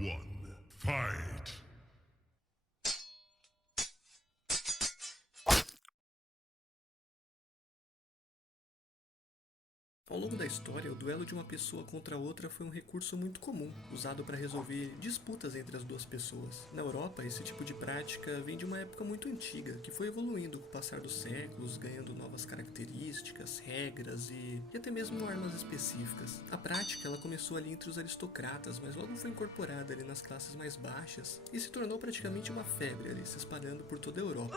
one, fight! Ao longo da história, o duelo de uma pessoa contra outra foi um recurso muito comum, usado para resolver disputas entre as duas pessoas. Na Europa, esse tipo de prática vem de uma época muito antiga, que foi evoluindo com o passar dos séculos, ganhando novas características, regras e até mesmo armas específicas. A prática ela começou ali entre os aristocratas, mas logo foi incorporada ali nas classes mais baixas e se tornou praticamente uma febre ali, se espalhando por toda a Europa.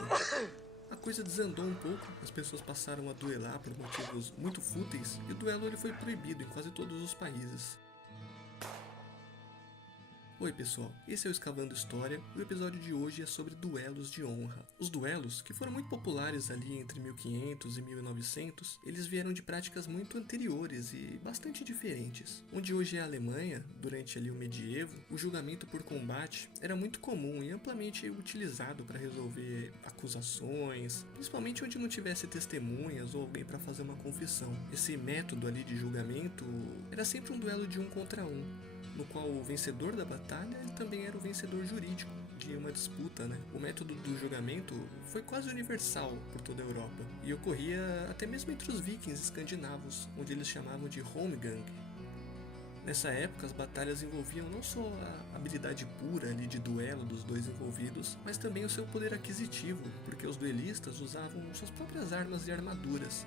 A coisa desandou um pouco, as pessoas passaram a duelar por motivos muito fúteis e o duelo ele foi proibido em quase todos os países. Oi pessoal, esse é o Escavando História e o episódio de hoje é sobre duelos de honra. Os duelos, que foram muito populares ali entre 1500 e 1900, eles vieram de práticas muito anteriores e bastante diferentes. Onde hoje é a Alemanha, durante ali o medievo, o julgamento por combate era muito comum e amplamente utilizado para resolver acusações, principalmente onde não tivesse testemunhas ou alguém para fazer uma confissão. Esse método ali de julgamento era sempre um duelo de um contra um, no qual o vencedor da batalha ele também era o vencedor jurídico de uma disputa, né? O método do julgamento foi quase universal por toda a Europa e ocorria até mesmo entre os vikings escandinavos, onde eles chamavam de holmgang. Nessa época, as batalhas envolviam não só a habilidade pura ali de duelo dos dois envolvidos, mas também o seu poder aquisitivo, porque os duelistas usavam suas próprias armas e armaduras,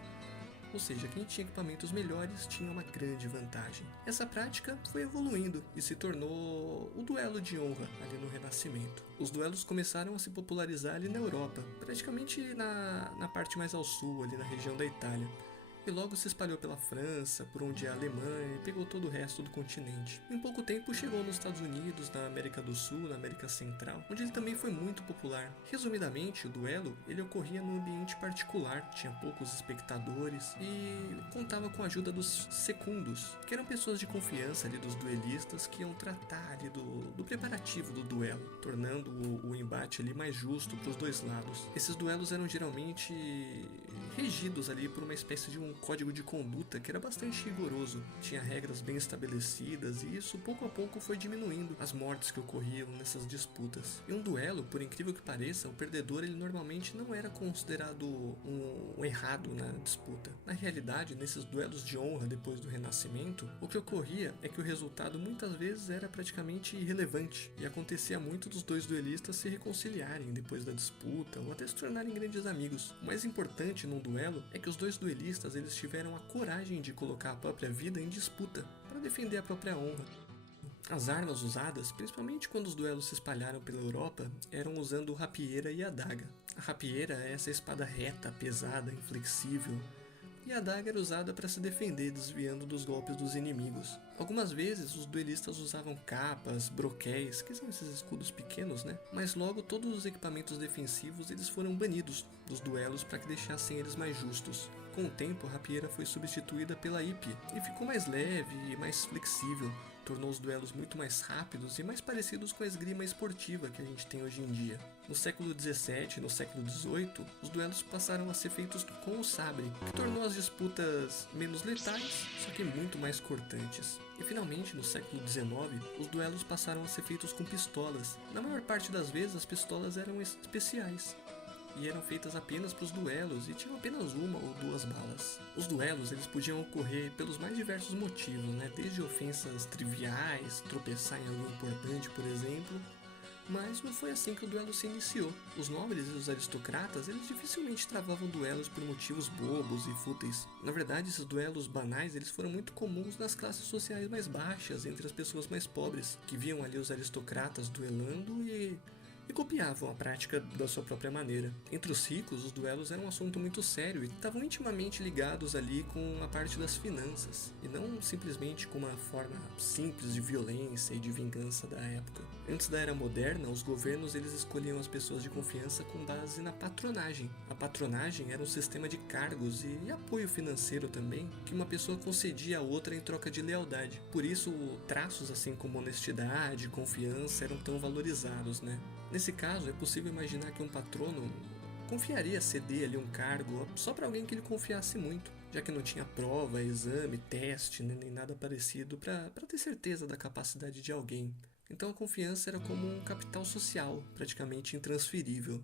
ou seja, quem tinha equipamentos melhores tinha uma grande vantagem. Essa prática foi evoluindo e se tornou o duelo de honra ali no Renascimento. Os duelos começaram a se popularizar ali na Europa, praticamente na parte mais ao sul, ali na região da Itália. E logo se espalhou pela França, por onde é a Alemanha e pegou todo o resto do continente. Em pouco tempo chegou nos Estados Unidos, na América do Sul, na América Central, onde ele também foi muito popular. Resumidamente, o duelo ele ocorria num ambiente particular, tinha poucos espectadores e contava com a ajuda dos secundos, que eram pessoas de confiança ali dos duelistas que iam tratar ali do preparativo do duelo, tornando o embate ali mais justo para os dois lados. Esses duelos eram geralmente regidos ali por uma espécie de um código de conduta que era bastante rigoroso, tinha regras bem estabelecidas e isso pouco a pouco foi diminuindo as mortes que ocorriam nessas disputas. Em um duelo, por incrível que pareça, o perdedor ele normalmente não era considerado um errado na disputa. Na realidade, nesses duelos de honra depois do Renascimento, o que ocorria é que o resultado muitas vezes era praticamente irrelevante e acontecia muito dos dois duelistas se reconciliarem depois da disputa ou até se tornarem grandes amigos. O mais importante num duelo é que os dois duelistas eles tiveram a coragem de colocar a própria vida em disputa para defender a própria honra. As armas usadas, principalmente quando os duelos se espalharam pela Europa, eram usando rapieira e adaga. A rapieira é essa espada reta, pesada, inflexível, e a adaga era usada para se defender, desviando dos golpes dos inimigos. Algumas vezes os duelistas usavam capas, broquéis, que são esses escudos pequenos, né? Mas logo todos os equipamentos defensivos eles foram banidos dos duelos para que deixassem eles mais justos. Com o tempo, a rapieira foi substituída pela hipe e ficou mais leve e mais flexível, tornou os duelos muito mais rápidos e mais parecidos com a esgrima esportiva que a gente tem hoje em dia. No século XVII e no século XVIII, os duelos passaram a ser feitos com o sabre, que tornou as disputas menos letais, só que muito mais cortantes. E finalmente, no século XIX, os duelos passaram a ser feitos com pistolas. Na maior parte das vezes, as pistolas eram especiais e eram feitas apenas para os duelos e tinham apenas uma ou duas balas. Os duelos eles podiam ocorrer pelos mais diversos motivos, né? Desde ofensas triviais, tropeçar em alguém importante, por exemplo, mas não foi assim que o duelo se iniciou. Os nobres e os aristocratas eles dificilmente travavam duelos por motivos bobos e fúteis. Na verdade, esses duelos banais eles foram muito comuns nas classes sociais mais baixas, entre as pessoas mais pobres, que viam ali os aristocratas duelando e copiavam a prática da sua própria maneira. Entre os ricos, os duelos eram um assunto muito sério e estavam intimamente ligados ali com a parte das finanças, e não simplesmente com uma forma simples de violência e de vingança da época. Antes da era moderna, os governos eles escolhiam as pessoas de confiança com base na patronagem. A patronagem era um sistema de cargos e apoio financeiro também, que uma pessoa concedia a outra em troca de lealdade. Por isso, traços assim como honestidade e confiança eram tão valorizados, né? Nesse caso, é possível imaginar que um patrono confiaria ceder ali um cargo só para alguém que ele confiasse muito, já que não tinha prova, exame, teste, né, nem nada parecido para ter certeza da capacidade de alguém. Então a confiança era como um capital social, praticamente intransferível.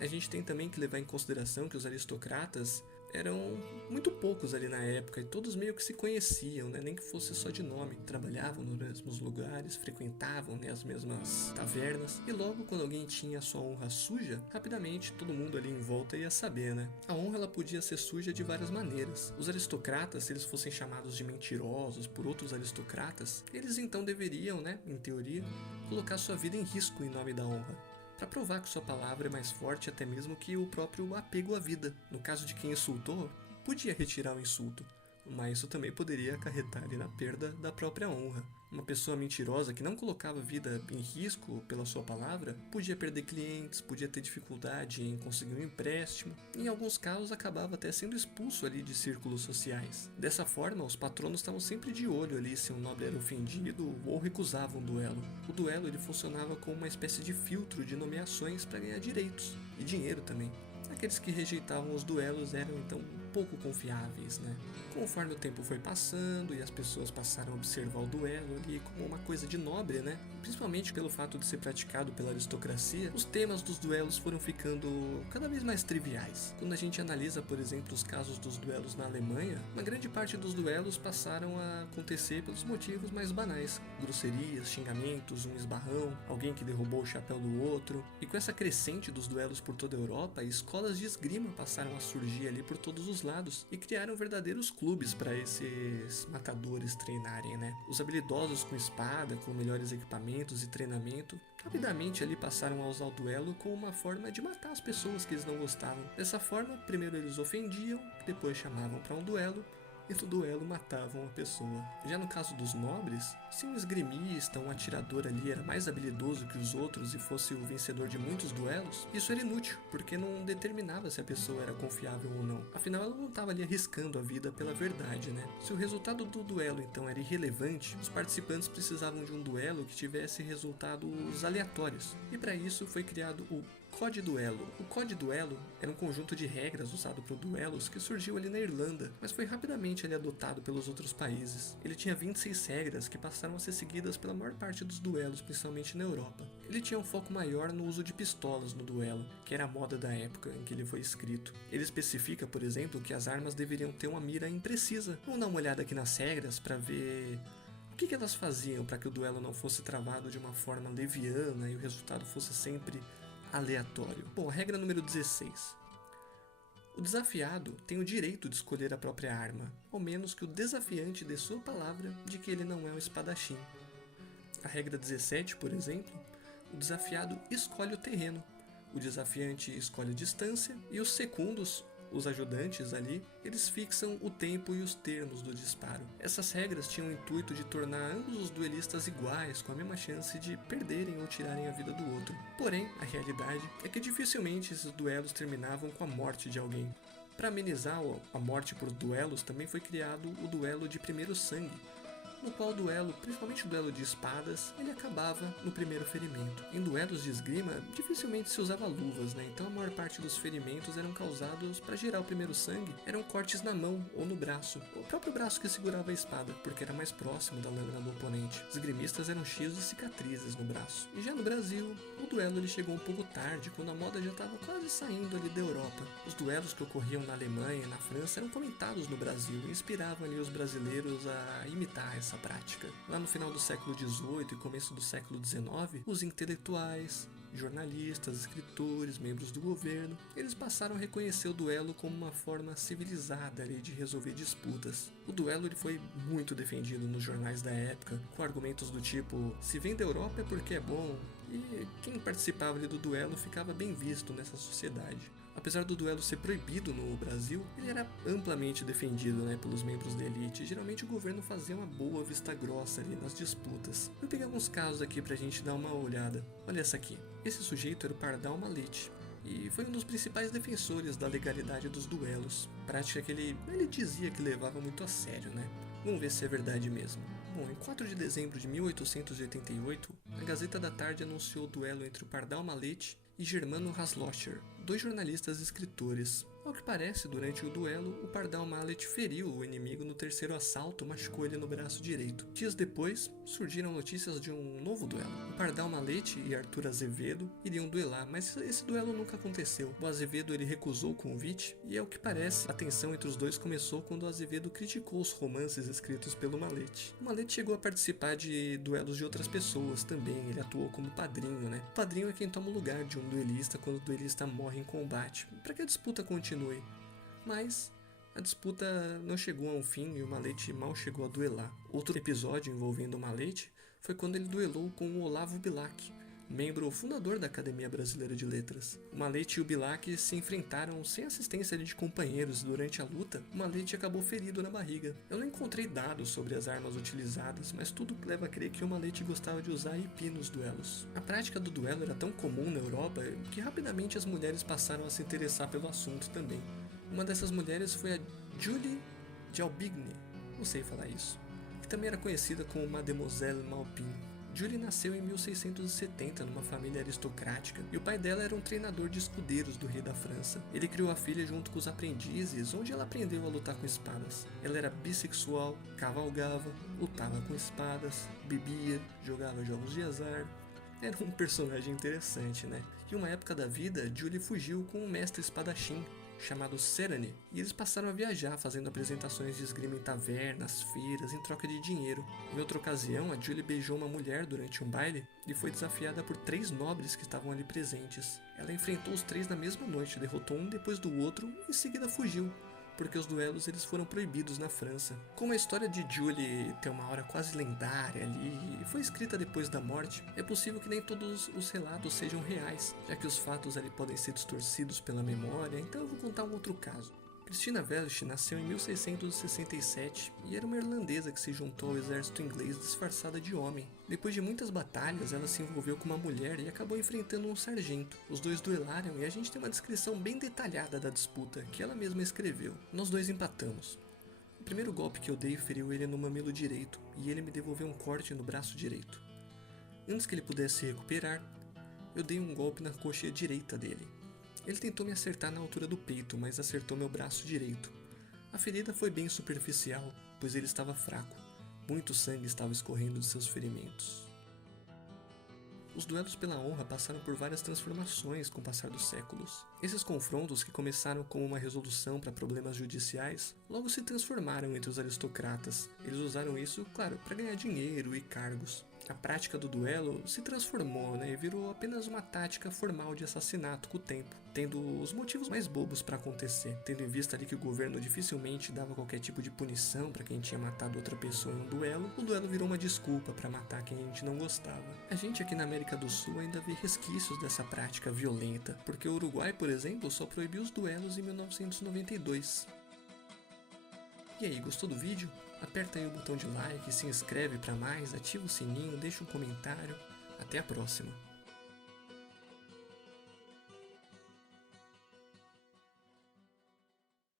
A gente tem também que levar em consideração que os aristocratas eram muito poucos ali na época e todos meio que se conheciam, né? Nem que fosse só de nome. Trabalhavam nos mesmos lugares, frequentavam, né, as mesmas tavernas e logo quando alguém tinha a sua honra suja, rapidamente todo mundo ali em volta ia saber, né? A honra ela podia ser suja de várias maneiras. Os aristocratas, se eles fossem chamados de mentirosos por outros aristocratas, eles então deveriam, né, em teoria, colocar sua vida em risco em nome da honra, para provar que sua palavra é mais forte até mesmo que o próprio apego à vida. No caso de quem insultou, podia retirar o insulto, mas isso também poderia acarretar ali na perda da própria honra. Uma pessoa mentirosa que não colocava a vida em risco pela sua palavra podia perder clientes, podia ter dificuldade em conseguir um empréstimo e em alguns casos acabava até sendo expulso ali de círculos sociais. Dessa forma, os patronos estavam sempre de olho ali se um nobre era ofendido ou recusava um duelo. O duelo ele funcionava como uma espécie de filtro de nomeações para ganhar direitos e dinheiro também. Aqueles que rejeitavam os duelos eram então pouco confiáveis, né? Conforme o tempo foi passando e as pessoas passaram a observar o duelo ali como uma coisa de nobre, né? Principalmente pelo fato de ser praticado pela aristocracia, os temas dos duelos foram ficando cada vez mais triviais. Quando a gente analisa, por exemplo, os casos dos duelos na Alemanha, uma grande parte dos duelos passaram a acontecer pelos motivos mais banais. Grosserias, xingamentos, um esbarrão, alguém que derrubou o chapéu do outro. E com essa crescente dos duelos por toda a Europa, escolas de esgrima passaram a surgir ali por todos os lados e criaram verdadeiros clubes para esses matadores treinarem, né? Os habilidosos com espada, com melhores equipamentos e treinamento, rapidamente ali passaram a usar o duelo como uma forma de matar as pessoas que eles não gostavam. Dessa forma, primeiro eles ofendiam, depois chamavam para um duelo, e no duelo matavam a pessoa. Já no caso dos nobres, se um esgrimista, um atirador ali era mais habilidoso que os outros e fosse o vencedor de muitos duelos, isso era inútil, porque não determinava se a pessoa era confiável ou não. Afinal, ela não estava ali arriscando a vida pela verdade, né? Se o resultado do duelo então era irrelevante, os participantes precisavam de um duelo que tivesse resultados aleatórios. E para isso foi criado o Código-duelo. O Código-duelo era um conjunto de regras usado para duelos que surgiu ali na Irlanda, mas foi rapidamente ali adotado pelos outros países. Ele tinha 26 regras que passaram a ser seguidas pela maior parte dos duelos, principalmente na Europa. Ele tinha um foco maior no uso de pistolas no duelo, que era a moda da época em que ele foi escrito. Ele especifica, por exemplo, que as armas deveriam ter uma mira imprecisa. Vamos dar uma olhada aqui nas regras para ver o que elas faziam para que o duelo não fosse travado de uma forma leviana e o resultado fosse sempre aleatório. Bom, a regra número 16. O desafiado tem o direito de escolher a própria arma, ao menos que o desafiante dê sua palavra de que ele não é um espadachim. A regra 17, por exemplo, o desafiado escolhe o terreno, o desafiante escolhe a distância e os secundos, os ajudantes ali, eles fixam o tempo e os termos do disparo. Essas regras tinham o intuito de tornar ambos os duelistas iguais, com a mesma chance de perderem ou tirarem a vida do outro. Porém, a realidade é que dificilmente esses duelos terminavam com a morte de alguém. Para amenizar a morte por duelos, também foi criado o duelo de primeiro sangue, no qual o duelo, principalmente o duelo de espadas, ele acabava no primeiro ferimento. Em duelos de esgrima, dificilmente se usava luvas, né? Então a maior parte dos ferimentos eram causados para gerar o primeiro sangue, eram cortes na mão ou no braço, o próprio braço que segurava a espada, porque era mais próximo da lâmina do oponente. Os esgrimistas eram cheios de cicatrizes no braço. E já no Brasil, o duelo ele chegou um pouco tarde, quando a moda já estava quase saindo ali da Europa. Os duelos que ocorriam na Alemanha e na França eram comentados no Brasil e inspiravam ali os brasileiros a imitar essa prática. Lá no final do século XVIII e começo do século XIX, os intelectuais, jornalistas, escritores, membros do governo, eles passaram a reconhecer o duelo como uma forma civilizada ali de resolver disputas. O duelo ele foi muito defendido nos jornais da época, com argumentos do tipo: se vem da Europa é porque é bom, e quem participava ali do duelo ficava bem visto nessa sociedade. Apesar do duelo ser proibido no Brasil, ele era amplamente defendido, né, pelos membros da elite. Geralmente o governo fazia uma boa vista grossa ali nas disputas. Vou pegar alguns casos aqui pra gente dar uma olhada. Olha essa aqui. Esse sujeito era o Pardal Mallet e foi um dos principais defensores da legalidade dos duelos. Prática que ele dizia que levava muito a sério, né? Vamos ver se é verdade mesmo. Bom, em 4 de dezembro de 1888, a Gazeta da Tarde anunciou o duelo entre o Pardal Mallet e Germano Hasloscher, dois jornalistas e escritores. Ao que parece, durante o duelo, o Pardal Mallet feriu o inimigo no terceiro assalto, machucou ele no braço direito. Dias depois, surgiram notícias de um novo duelo. O Pardal Mallet e Arthur Azevedo iriam duelar, mas esse duelo nunca aconteceu. O Azevedo ele recusou o convite e, ao que parece, a tensão entre os dois começou quando o Azevedo criticou os romances escritos pelo Mallet. O Mallet chegou a participar de duelos de outras pessoas também, ele atuou como padrinho, né? O padrinho é quem toma o lugar de um duelista quando o duelista morre em combate, para que a disputa continue. Mas a disputa não chegou a um fim e o Mallet mal chegou a duelar. Outro episódio envolvendo o Mallet foi quando ele duelou com o Olavo Bilac, membro fundador da Academia Brasileira de Letras. O Mallet e o Bilac se enfrentaram sem assistência de companheiros e durante a luta, o Mallet acabou ferido na barriga. Eu não encontrei dados sobre as armas utilizadas, mas tudo leva a crer que o Mallet gostava de usar IP nos duelos. A prática do duelo era tão comum na Europa que rapidamente as mulheres passaram a se interessar pelo assunto também. Uma dessas mulheres foi a Julie de Aubigny, não sei falar isso, que também era conhecida como Mademoiselle Maupin. Julie nasceu em 1670 numa família aristocrática e o pai dela era um treinador de escudeiros do rei da França. Ele criou a filha junto com os aprendizes, onde ela aprendeu a lutar com espadas. Ela era bissexual, cavalgava, lutava com espadas, bebia, jogava jogos de azar. Era um personagem interessante, né? Em uma época da vida, Julie fugiu com um mestre espadachim chamado Serane, e eles passaram a viajar fazendo apresentações de esgrima em tavernas, feiras, em troca de dinheiro. Em outra ocasião, a Julie beijou uma mulher durante um baile e foi desafiada por 3 nobres que estavam ali presentes. Ela enfrentou os 3 na mesma noite, derrotou um depois do outro e em seguida fugiu, porque os duelos eles foram proibidos na França. Como a história de Julie tem uma hora quase lendária ali e foi escrita depois da morte, é possível que nem todos os relatos sejam reais, já que os fatos ali podem ser distorcidos pela memória, então eu vou contar um outro caso. Christina Welsh nasceu em 1667 e era uma irlandesa que se juntou ao exército inglês disfarçada de homem. Depois de muitas batalhas, ela se envolveu com uma mulher e acabou enfrentando um sargento. Os dois duelaram e a gente tem uma descrição bem detalhada da disputa, que ela mesma escreveu. Nós dois empatamos. O primeiro golpe que eu dei feriu ele no mamilo direito e ele me devolveu um corte no braço direito. Antes que ele pudesse se recuperar, eu dei um golpe na coxa direita dele. Ele tentou me acertar na altura do peito, mas acertou meu braço direito. A ferida foi bem superficial, pois ele estava fraco. Muito sangue estava escorrendo de seus ferimentos. Os duelos pela honra passaram por várias transformações com o passar dos séculos. Esses confrontos, que começaram como uma resolução para problemas judiciais, logo se transformaram entre os aristocratas. Eles usaram isso, claro, para ganhar dinheiro e cargos. A prática do duelo se transformou, e virou apenas uma tática formal de assassinato com o tempo, tendo os motivos mais bobos para acontecer, tendo em vista ali que o governo dificilmente dava qualquer tipo de punição para quem tinha matado outra pessoa em um duelo, o duelo virou uma desculpa para matar quem a gente não gostava. A gente aqui na América do Sul ainda vê resquícios dessa prática violenta, porque o Uruguai, por exemplo, só proibiu os duelos em 1992. E aí, gostou do vídeo? Aperta aí o botão de like, se inscreve para mais, ativa o sininho, deixa um comentário. Até a próxima!